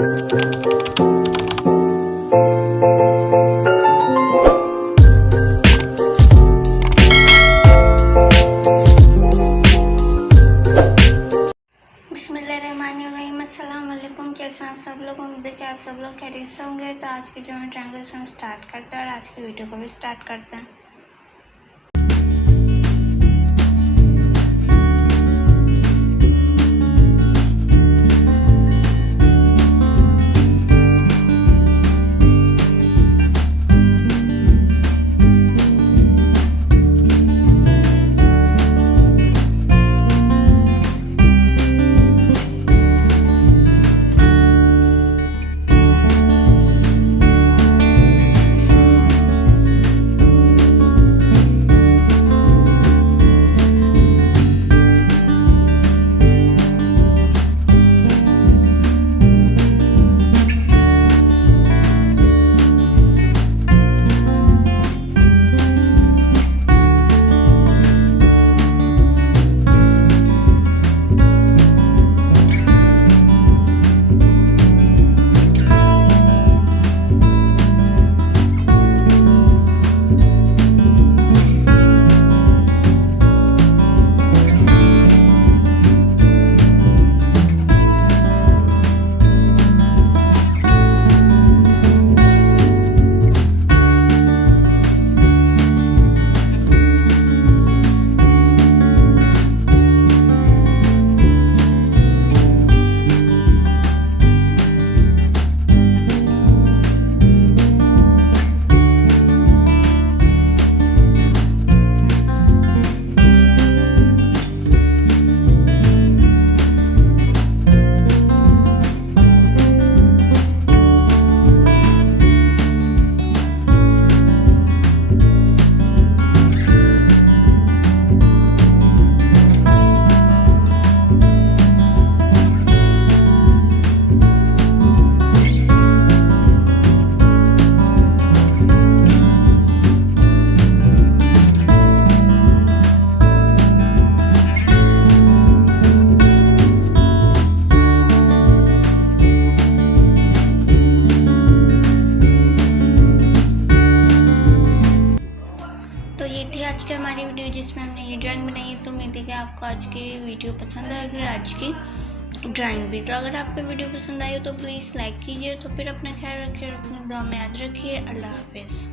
बिस्मिल्लाहिर्रहमानिर्रहीम। अस्सलाम-ओ-अलैकुम। कैसे हैं आप सब लोग? उम्मीद है कि आप सब लोग खैरियत से होंगे। तो आज की जो है ट्रायंगल्स हम स्टार्ट करते हैं और आज की वीडियो को भी स्टार्ट करते हैं। तो ये थी आज की हमारी वीडियो जिसमें हमने ये ड्राइंग बनाई। तो उम्मीद है कि आपको आज की वीडियो पसंद आएगी, आज की ड्राइंग भी। तो अगर आपको वीडियो पसंद आई हो तो प्लीज़ लाइक कीजिए। तो फिर अपना ख्याल रखिए और अपनी दुआ में याद रखिए। अल्लाह हाफिज़।